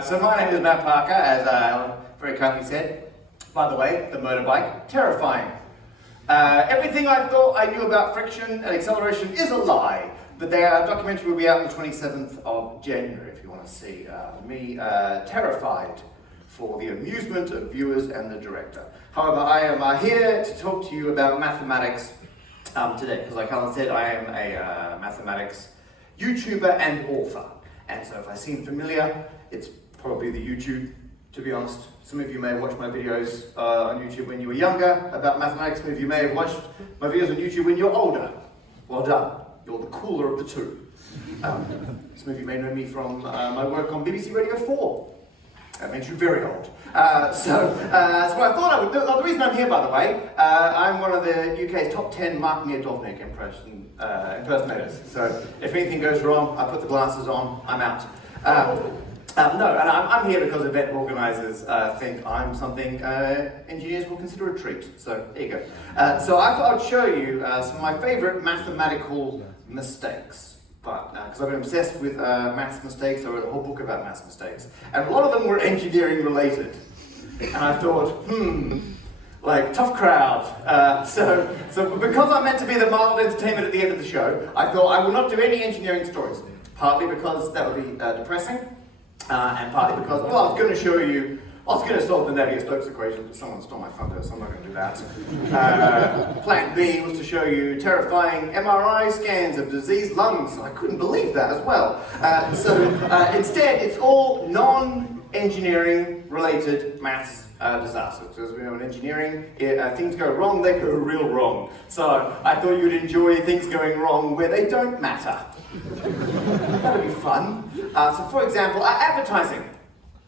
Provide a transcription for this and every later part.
So my name is Matt Parker, as Alan very kindly said. By the way, the motorbike, terrifying. Everything I thought I knew about friction and acceleration is a lie. But the documentary will be out on the 27th of January if you want to see me terrified for the amusement of viewers and the director. However, I am here to talk to you about mathematics today, because like Alan said, I am a mathematics YouTuber and author. And so if I seem familiar, it's probably the YouTube, to be honest. Some of you may have watched my videos on YouTube when you were younger about mathematics. Some of you may have watched my videos on YouTube when you're older. Well done. You're the cooler of the two. Some of you may know me from my work on BBC Radio 4. That makes you very old. So what I thought I would do, the reason I'm here, by the way, I'm one of the UK's top 10 Mark Miodovnik impersonators. So if anything goes wrong, I put the glasses on, I'm out. No, and I'm here because event organisers think I'm something engineers will consider a treat. So there you go. So I thought I'd show you some of my favourite mathematical mistakes. But because I've been obsessed with maths mistakes, I wrote a whole book about maths mistakes, and a lot of them were engineering related. And I thought, like tough crowd. So because I'm meant to be the mild entertainment at the end of the show, I thought I will not do any engineering stories. Partly because that would be depressing, and partly because, well, I was going to show you. I was going to solve the Navier-Stokes equation, but someone stole my thunder, so I'm not going to do that. Plan B was to show you terrifying MRI scans of diseased lungs. I couldn't believe that as well. Instead, it's all non-engineering related maths disasters. As we know in engineering, things go wrong, they go real wrong. So I thought you'd enjoy things going wrong where they don't matter. That would be fun. So for example, advertising.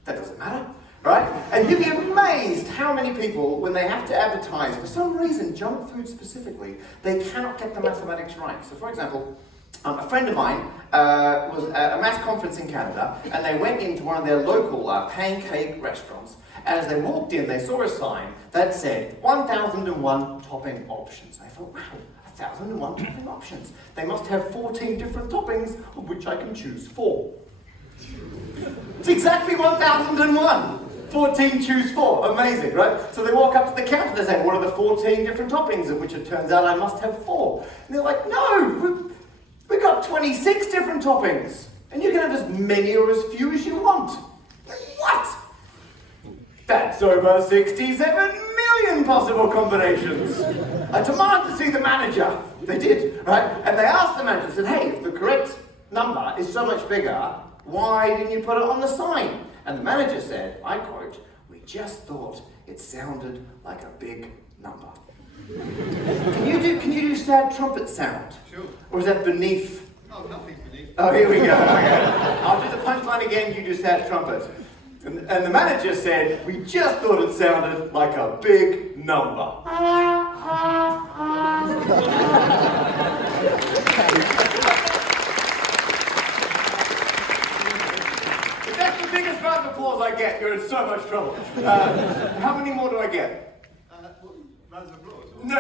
That doesn't matter. Right? And you'd be amazed how many people, when they have to advertise, for some reason, junk food specifically, they cannot get the mathematics right. So for example, a friend of mine was at a maths conference in Canada, and they went into one of their local pancake restaurants, and as they walked in, they saw a sign that said 1001 topping options. I thought, wow, 1001 topping options. They must have 14 different toppings, of which I can choose 4. It's exactly 1001. 14 choose 4. Amazing, right? So they walk up to the counter, they say, what are the 14 different toppings, of which it turns out I must have 4. And they're like, no, we've got 26 different toppings, and you can have as many or as few as you want. Like, what? That's over 67 million possible combinations. I demand to see the manager. They did, right? And they asked the manager, said, hey, if the correct number is so much bigger, why didn't you put it on the sign? And the manager said, I quote, we just thought it sounded like a big number. Can you do sad trumpet sound? Sure. Or is that beneath? Oh, nothing's beneath. Oh, here we go. Okay. I'll do the punchline again, you do sad trumpet. And the manager said, we just thought it sounded like a big number. Biggest round of applause I get, you're in so much trouble. How many more do I get? Rounds of applause? No.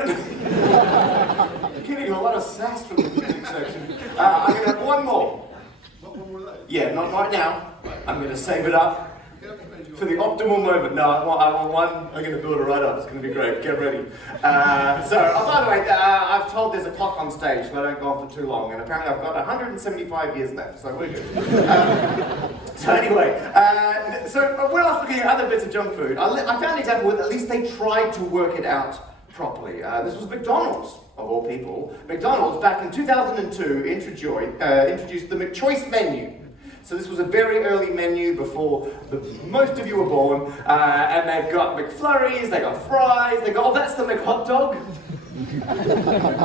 You're getting a lot of sass from the music section. I'm going to have one more. What more are those? Yeah, not right now. I'm going to save it up for the optimal moment. No, I want one. I'm going to build it right up. It's going to be great. Get ready. By the way, I've told there's a clock on stage, so I don't go on for too long. And apparently I've got 175 years left, so we're good. So anyway, when I was looking at other bits of junk food, I found an example where at least they tried to work it out properly. This was McDonald's, of all people. McDonald's, back in 2002, introduced the McChoice menu. So this was a very early menu before most of you were born, and they've got McFlurries, they got fries, they got, oh, that's the McHot dog.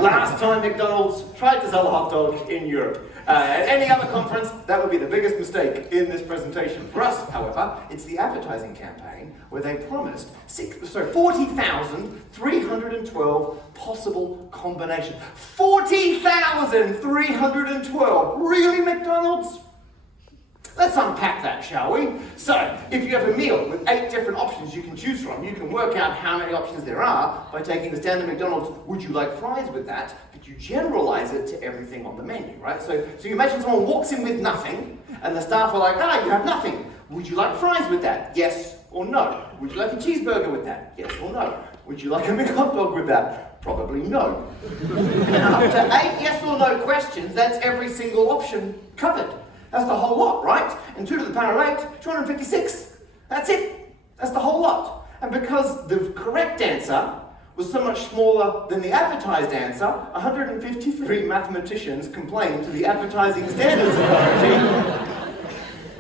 Last time McDonald's tried to sell a hot dog in Europe. At any other conference, that would be the biggest mistake in this presentation. For us, however, it's the advertising campaign where they promised 40,312 possible combinations. 40,312! Really, McDonald's? Let's unpack that, shall we? So, if you have a meal with 8 different options you can choose from, you can work out how many options there are by taking the standard McDonald's, would you like fries with that? But you generalize it to everything on the menu, right? So you imagine someone walks in with nothing, and the staff are like, you have nothing. Would you like fries with that? Yes or no? Would you like a cheeseburger with that? Yes or no? Would you like a hot dog with that? Probably no. And after 8 yes or no questions, that's every single option covered. That's the whole lot, right? And 2 to the power of 8, 256. That's it. That's the whole lot. And because the correct answer was so much smaller than the advertised answer, 153 mathematicians complained to the Advertising Standards Authority.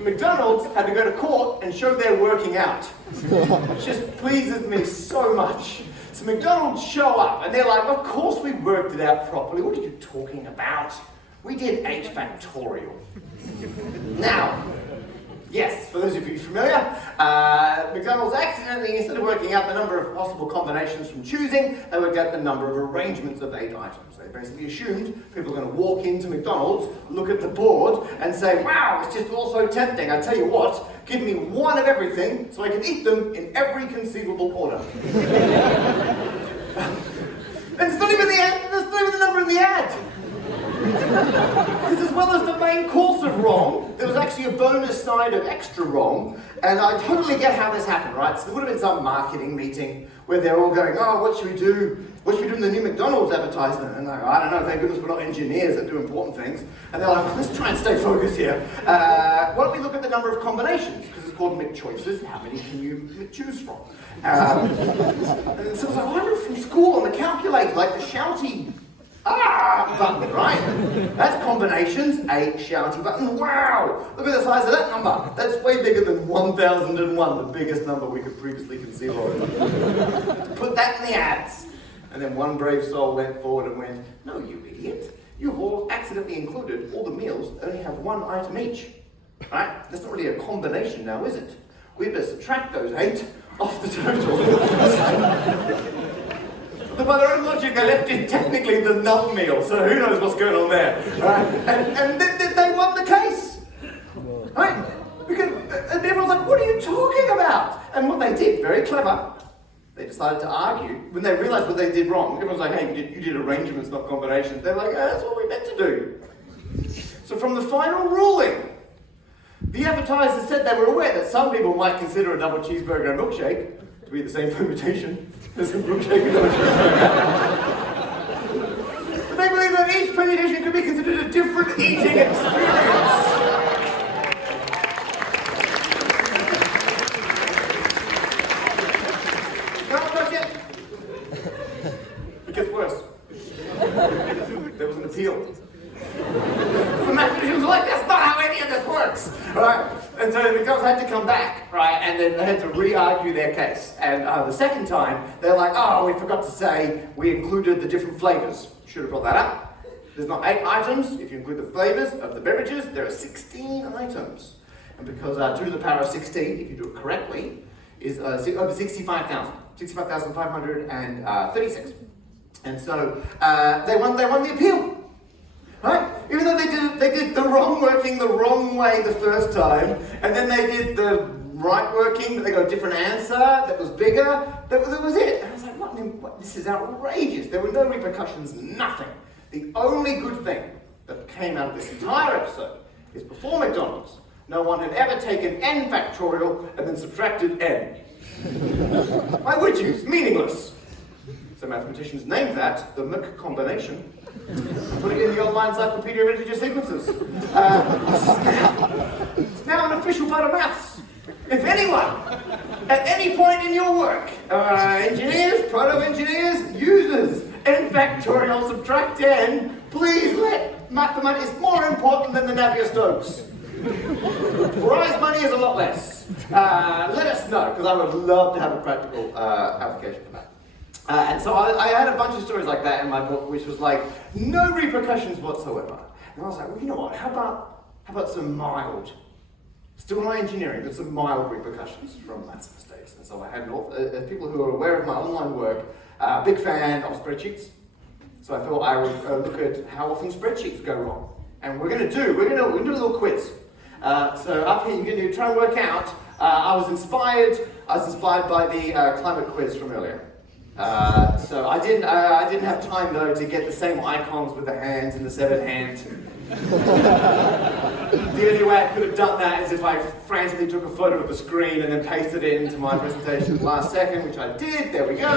McDonald's had to go to court and show they're working out. It just pleases me so much. So McDonald's show up and they're like, of course we worked it out properly. What are you talking about? We did 8 factorial. Now, yes, for those of you familiar, McDonald's accidentally, instead of working out the number of possible combinations from choosing, they worked out the number of arrangements of 8 items. They basically assumed people are going to walk into McDonald's, look at the board, and say, wow, it's just all so tempting. I tell you what, give me one of everything so I can eat them in every conceivable order. And it's not even the ad, that's not even the number in the ad. Because as well as the main course of wrong, there was actually a bonus side of extra wrong, and I totally get how this happened, right? So there would have been some marketing meeting where they're all going, oh, what should we do? What should we do in the new McDonald's advertisement? And they're like, I don't know, thank goodness we're not engineers that do important things. And they're like, well, let's try and stay focused here. Why don't we look at the number of combinations? Because it's called McChoices. How many can you choose from? And so I was like, I remember from school on the calculator, like the shouty button, right? That's combinations, a shouty button. Wow! Look at the size of that number. That's way bigger than 1001, the biggest number we could previously conceive of. Put that in the ads. And then one brave soul went forward and went, no, you idiot. You've all accidentally included all the meals that only have 1 item each. Right? That's not really a combination now, is it? We better subtract those 8 off the total. By their own logic, they left in technically the null meal, so who knows what's going on there, right? And they won the case, right? Because and everyone's like, what are you talking about? And what they did, very clever, they decided to argue. When they realized what they did wrong, everyone's like, hey, you did arrangements, not combinations. They're like, that's what we meant to do. So from the final ruling, the advertisers said they were aware that some people might consider a double cheeseburger and milkshake to be the same permutation as a milkshake and double cheeseburger. But they believe that each permutation could be considered a different eating experience. Not much yet. It gets worse. There was an appeal. The mathematicians were like, that's not how any of this works, right? And so the girls had to come back, right? And then they had to re-argue their case. And the second time, they're like, oh, we forgot to say we included the different flavors. Should have brought that up. There's not 8 items. If you include the flavors of the beverages, there are 16 items. And because 2 to the power of 16, if you do it correctly, is over 65,000. 65,536. And so they won the appeal. Right? Even though they did the wrong working the wrong way the first time, and then they did the right working, but they got a different answer that was bigger, that was it. And I was like, what? This is outrageous. There were no repercussions, nothing. The only good thing that came out of this entire episode is before McDonald's, no one had ever taken n factorial and then subtracted n. Why would you? It's meaningless. So mathematicians named that the Mc combination. Put it in the online encyclopedia of integer sequences. It's now an official part of maths. If anyone, at any point in your work, engineers, proto-engineers, users, n factorial subtract n, please let mathematics is more important than the Navier-Stokes. Prize money is a lot less. Let us know, because I would love to have a practical application for that. And so I had a bunch of stories like that in my book, which was like, no repercussions whatsoever. And I was like, well, you know what, how about some mild, still not engineering, but some mild repercussions from maths mistakes. And so I had people who are aware of my online work, big fan of spreadsheets. So I thought I would look at how often spreadsheets go wrong. And we're gonna do a little quiz. So up here, you're gonna try and work out, I was inspired by the climate quiz from earlier. So I didn't have time though to get the same icons with the hands and the 7 hands. The only way I could have done that is if I frantically took a photo of the screen and then pasted it into my presentation at the last second, which I did. There we go.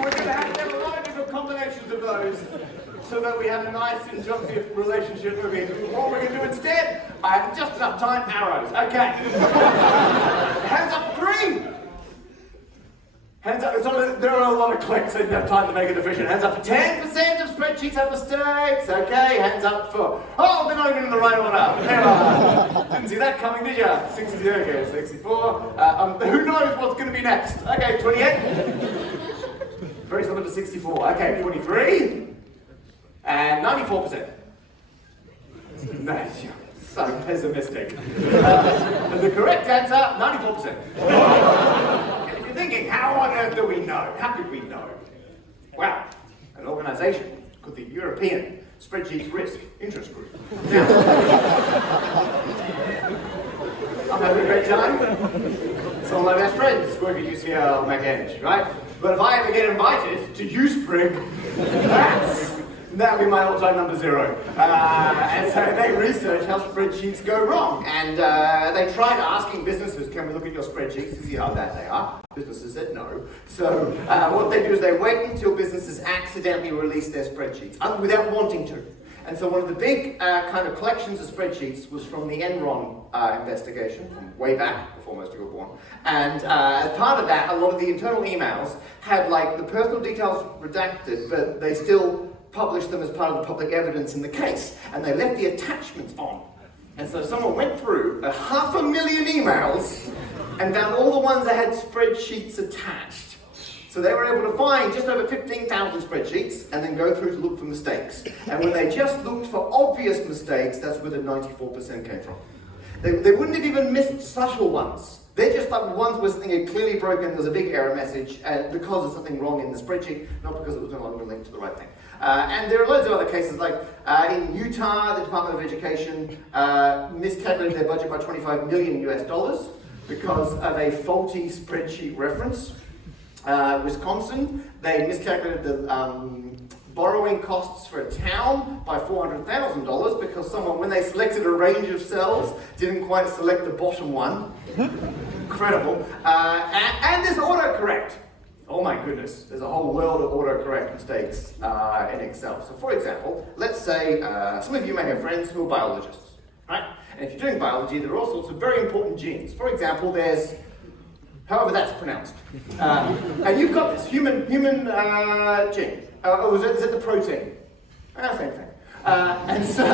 We're going to have a lot of different combinations of those so that we have a nice injunctive relationship moving. What we're going to do instead, I have just enough time, arrows. Okay. Hands up for 3. Hands up, there are a lot of clicks, so you don't have time to make it efficient. Hands up for 10% of spreadsheets have mistakes. Okay, hands up for, oh, they're not even in the right order. There are. Didn't see that coming, did you? 60, okay, 64. Who knows what's going to be next? Okay, 28. Very similar to 64. Okay, 43. And 94%. Nice, you're so pessimistic. The correct answer, 94%. Thinking, how on earth do we know? How could we know? Well, an organisation called the European Spreadsheets Risk Interest Group. Now, I'm having a great time. Some of my best friends work at UCL, McEng, right? But if I ever get invited to USPRIG, that'll be my all-time number 0. And so they research how spreadsheets go wrong. And they tried asking businesses, can we look at your spreadsheets to see how bad they are? Businesses said no. So what they do is they wait until businesses accidentally release their spreadsheets, without wanting to. And so one of the big kind of collections of spreadsheets was from the Enron investigation, from way back, before most of you were born. And as part of that, a lot of the internal emails had like the personal details redacted, but they still published them as part of the public evidence in the case, and they left the attachments on. And so someone went through 500,000 emails and found all the ones that had spreadsheets attached. So they were able to find just over 15,000 spreadsheets and then go through to look for mistakes. And when they just looked for obvious mistakes, that's where the 94% came from. They wouldn't have even missed subtle ones. They're just like ones where something had clearly broken, there's a big error message, and because there's something wrong in the spreadsheet, not because it was no longer linked to the right thing. And there are loads of other cases, like in Utah, the Department of Education miscalculated their budget by $25 million because of a faulty spreadsheet reference. Wisconsin, they miscalculated the borrowing costs for a town by $400,000 because someone, when they selected a range of cells, didn't quite select the bottom one. Incredible. And there's autocorrect. Oh my goodness, there's a whole world of autocorrect mistakes in Excel. So for example, let's say some of you may have friends who are biologists, right? And if you're doing biology, there are all sorts of very important genes. For example, there's, however that's pronounced. And you've got this human gene. Or is it the protein? Same thing. And so,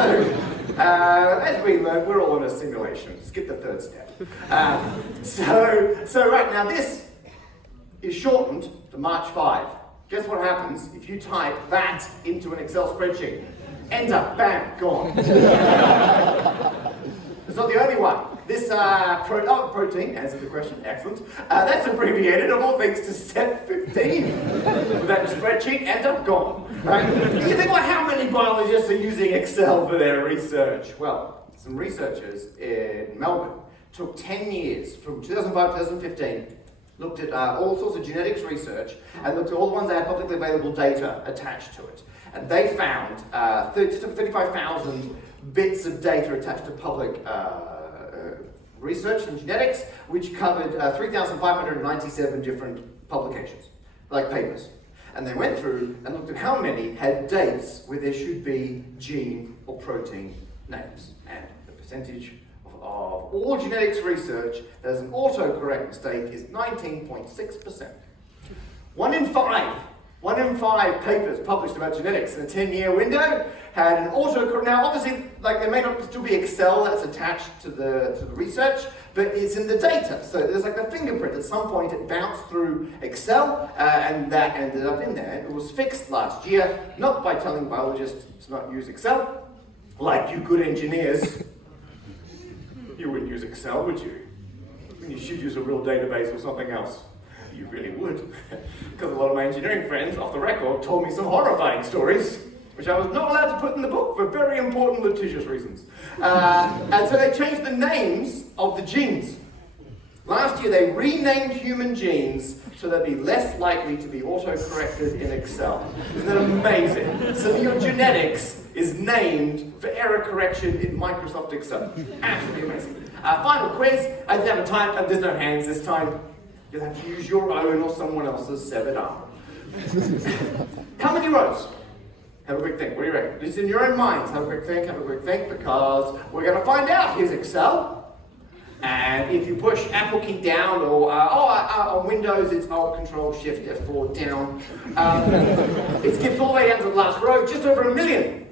as we learned, we're all in a simulation. Skip the third step. So right now, this is shortened to March 5. Guess what happens if you type that into an Excel spreadsheet? Enter, bam, gone. It's not the only one. This protein, answer the question, excellent. That's abbreviated, of all things, to set 15. With that spreadsheet, enter, gone. Right? You think about how many biologists are using Excel for their research? Well, some researchers in Melbourne took 10 years, from 2005 to 2015, looked at all sorts of genetics research, and looked at all the ones that had publicly available data attached to it. And they found just over 35,000 bits of data attached to public research in genetics, which covered 3,597 different publications, like papers. And they went through and looked at how many had dates where there should be gene or protein names. And the percentage of all genetics research that has an autocorrect mistake is 19.6%. One in five papers published about genetics in a 10-year window had an autocorrect. Now, obviously, like there may not still be Excel that's attached to the research, but it's in the data. So there's like a fingerprint. At some point, it bounced through Excel, and that ended up in there. It was fixed last year, not by telling biologists to not use Excel, like you good engineers. You wouldn't use Excel, would you? You should use a real database or something else. You really would. Because a lot of my engineering friends, off the record, told me some horrifying stories, which I was not allowed to put in the book for very important litigious reasons. And so they changed the names of the genes. Last year they renamed human genes so they'd be less likely to be auto-corrected in Excel. Isn't that amazing? Some of your genetics is named for error correction in Microsoft Excel. Absolutely amazing. Final quiz. I didn't have time, there's no hands this time. You'll have to use your own or someone else's severed arm. How many rows? Have a quick think. What do you reckon? Just in your own minds. Have a quick think, because we're going to find out. Here's Excel. And if you push Apple key down, or on Windows, it's Alt Control Shift F4 down. It skips all the way down to the last row, just over 1 million.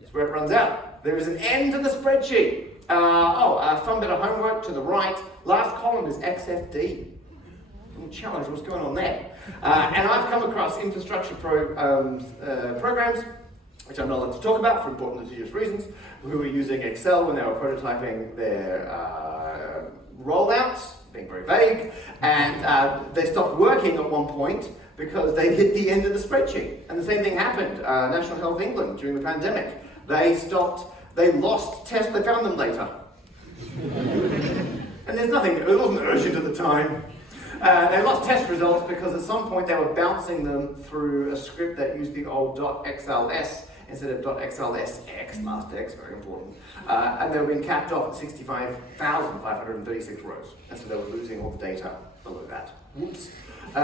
That's where it runs out. There is an end to the spreadsheet. Fun bit of homework to the right. Last column is XFD. Challenge, what's going on there? And I've come across infrastructure programs, which I'm not allowed to talk about for important litigious reasons, who were using Excel when they were prototyping their rollouts, being very vague, and they stopped working at one point because they hit the end of the spreadsheet. And the same thing happened, National Health England during the pandemic. They lost tests, they found them later. And it wasn't urgent at the time. They lost test results because at some point they were bouncing them through a script that used the old .xls instead of .xlsx, last x, very important. And they were being capped off at 65,536 rows. And so they were losing all the data below that. Whoops. I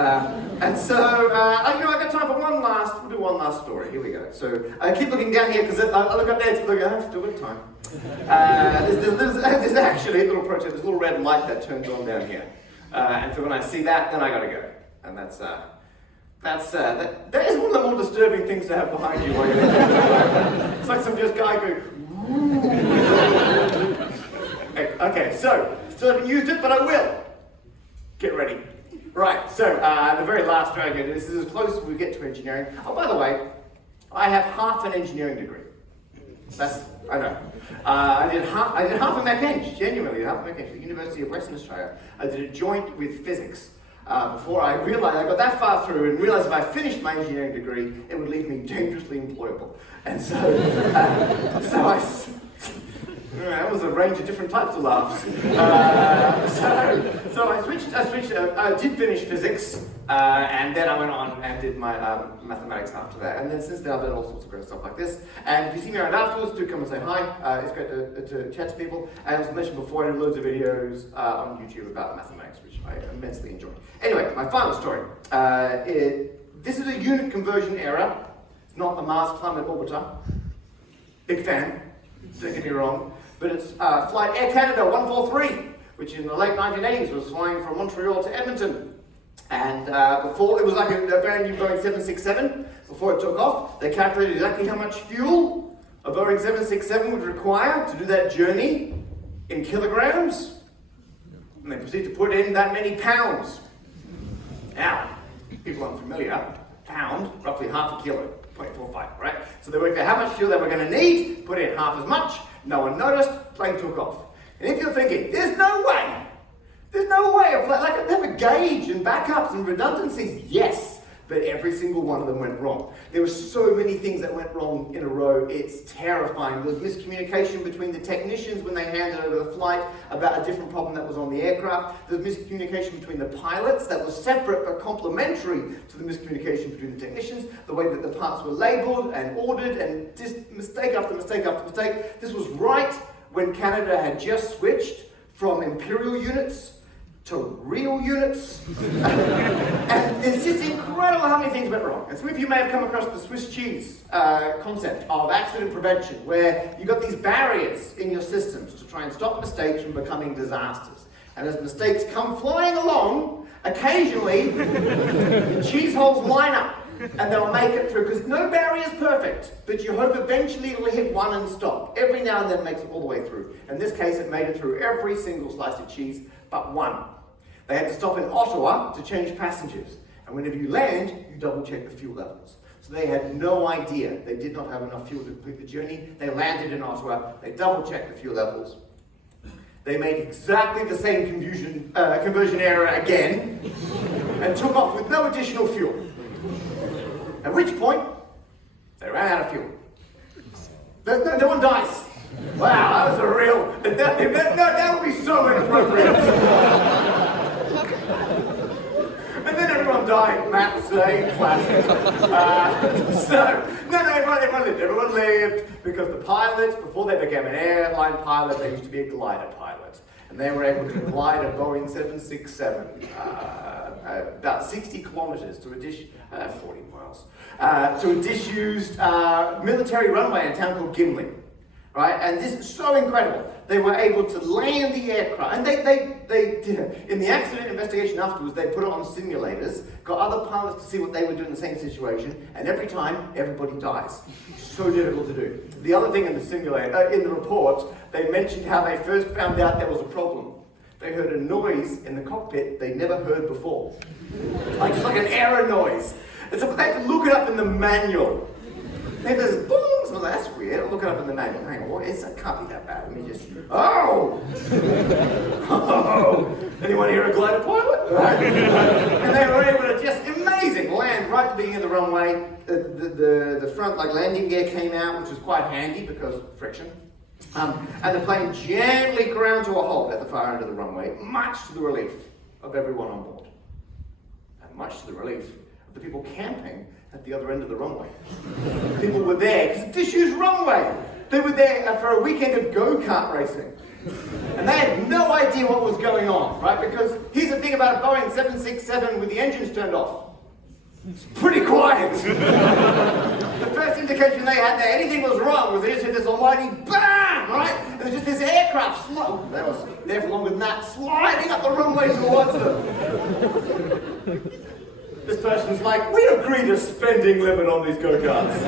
got time for we'll do one last story. Here we go. So keep looking down here because I look up there to look at still got time. There's actually a little project, there's a little red light that turns on down here. And so when I see that, then I gotta go. And that is one of the more disturbing things to have behind you while you're it's like some just guy going, okay, so still haven't used it, but I will. Get ready. Right, so the very last dragon, this is as close as we get to engineering. Oh, by the way, I have half an engineering degree. I know. I did half a Mech Eng, genuinely, half a Mech Eng at the University of Western Australia. I did a joint with physics before I realized, I got that far through and realized if I finished my engineering degree, it would leave me dangerously employable. And so, that was a range of different types of laughs. So I switched, I did finish physics, and then I went on and did my mathematics after that. And then since then I've done all sorts of great stuff like this. And if you see me around afterwards, do come and say hi. It's great to chat to people. And as I mentioned before, I do loads of videos on YouTube about mathematics, which I immensely enjoy. Anyway, my final story. This is a unit conversion error. It's not the Mars Climate Orbiter. Big fan, don't get me wrong. But it's flight Air Canada 143, which in the late 1980s was flying from Montreal to Edmonton. And before, it was like a brand new Boeing 767. Before it took off, they calculated exactly how much fuel a Boeing 767 would require to do that journey in kilograms. And they proceeded to put in that many pounds. Now, people aren't familiar, pound, roughly half a kilo, 0.45, right? So they worked out how much fuel they were going to need, put in half as much, no one noticed, plane took off. And if you're thinking, there's no way of like they have a gauge and backups and redundancies, yes, but every single one of them went wrong. There were so many things that went wrong in a row, it's terrifying. There was miscommunication between the technicians when they handed over the flight about a different problem that was on the aircraft. There was miscommunication between the pilots that was separate but complementary to the miscommunication between the technicians, the way that the parts were labelled and ordered, and just mistake after mistake after mistake. This was right when Canada had just switched from imperial units to real units. And it's just incredible how many things went wrong. And some of you may have come across the Swiss cheese concept of accident prevention, where you've got these barriers in your systems to try and stop mistakes from becoming disasters. And as mistakes come flying along, occasionally the cheese holes line up and they'll make it through, because no barrier is perfect, but you hope eventually it'll hit one and stop. Every now and then it makes it all the way through. In this case, it made it through every single slice of cheese but one. They had to stop in Ottawa to change passengers. And whenever you land, you double check the fuel levels. So they had no idea. They did not have enough fuel to complete the journey. They landed in Ottawa. They double checked the fuel levels. They made exactly the same conversion error again and took off with no additional fuel. At which point, they ran out of fuel. No one dies. Wow, that was a real... That would be so inappropriate. then everyone died. Maths, classic. Everyone lived because the pilots, before they became an airline pilot, they used to be a glider pilot. And they were able to glide a Boeing 767 about 60 kilometers to a 40 miles, to a disused military runway in a town called Gimli. Right, and this is so incredible. They were able to land the aircraft, and they in the accident investigation afterwards, they put it on simulators, got other pilots to see what they would do in the same situation, and every time, everybody dies. So difficult to do. The other thing in the simulator, in the report, they mentioned how they first found out there was a problem. They heard a noise in the cockpit they never heard before, like an error noise. And so they had to look it up in the manual. There's this boom, so I was like, that's weird. I'll look it up in the manual. Hang on, what is that? Can't be that bad. Let me just, oh! Anyone here a glider pilot? And they were able to just, amazing, land right at the beginning of the runway. The front landing gear came out, which was quite handy because friction. And the plane gently ground to a halt at the far end of the runway, much to the relief of everyone on board. And much to the relief of the people camping at the other end of the runway. People were there, because it's a disused runway. They were there for a weekend of go-kart racing. And they had no idea what was going on, right? Because here's the thing about a Boeing 767 with the engines turned off. It's pretty quiet. The first indication they had that anything was wrong was they just hit this almighty BAM, right? And there's just this aircraft, they was there for longer than that, sliding up the runway towards them. This person's like, we agreed a spending limit on these go-karts.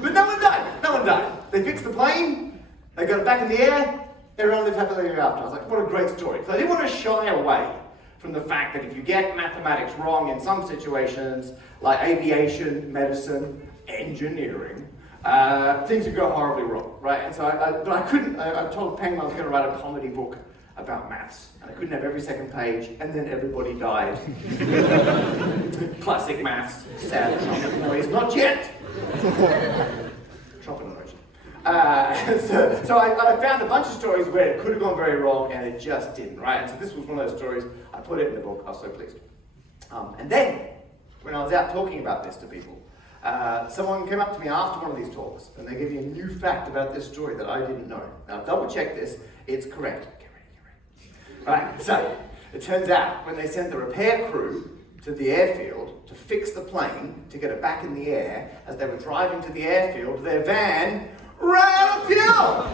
But no one died. No one died. They fixed the plane. They got it back in the air. Everyone lived happily ever after. I was like, what a great story. So I didn't want to shy away from the fact that if you get mathematics wrong in some situations, like aviation, medicine, engineering, things would go horribly wrong, right? And so I told Penguin I was going to write a comedy book about maths, and I couldn't have every second page, and then everybody died. Classic maths, sad trumpet noise, not yet! Trumpet emoji. So I found a bunch of stories where it could have gone very wrong, and it just didn't, right? And so this was one of those stories, I put it in the book, I was so pleased. And then, when I was out talking about this to people, someone came up to me after one of these talks, and they gave me a new fact about this story that I didn't know. Now, double check this, it's correct. Right, so it turns out when they sent the repair crew to the airfield to fix the plane, to get it back in the air, as they were driving to the airfield, their van ran out of fuel!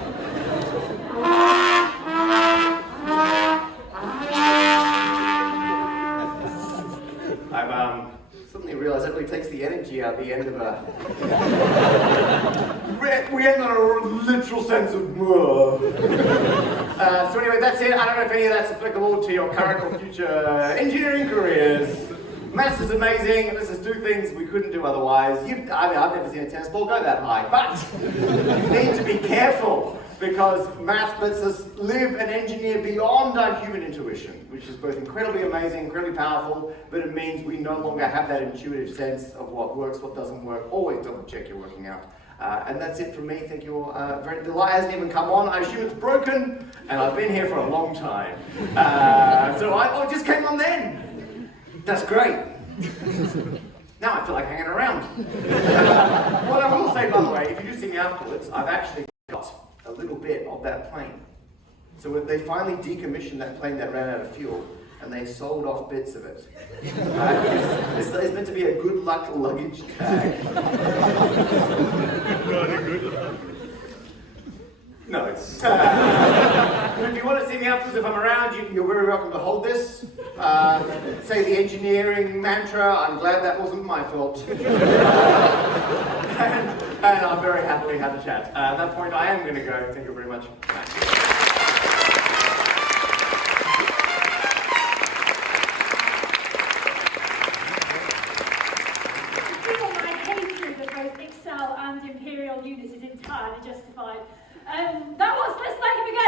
I've suddenly realized that really takes the energy out the end of a... we end on a literal sense of... So anyway, that's it. I don't know if any of that's applicable to your current or future engineering careers. Maths is amazing. This is two things we couldn't do otherwise. I've never seen a tennis ball go that high, but you need to be careful because math lets us live and engineer beyond our human intuition, which is both incredibly amazing, incredibly powerful, but it means we no longer have that intuitive sense of what works, what doesn't work. Always double check you're working out. And that's it from me. Thank you all. The light hasn't even come on. I assume it's broken, and I've been here for a long time. So it just came on then. That's great. Now I feel like hanging around. What I will say, by the way, if you do see me afterwards, I've actually got a little bit of that plane. So when they finally decommissioned that plane that ran out of fuel, and they sold off bits of it. It's meant to be a good luck luggage tag. No, it's... if you want to see me afterwards, if I'm around, you're very welcome to hold this. Say the engineering mantra, I'm glad that wasn't my fault. and I'll very happily have a chat. At that point, I am going to go. Thank you very much. Bye. UCL and Imperial units is entirely justified. Let's thank him again.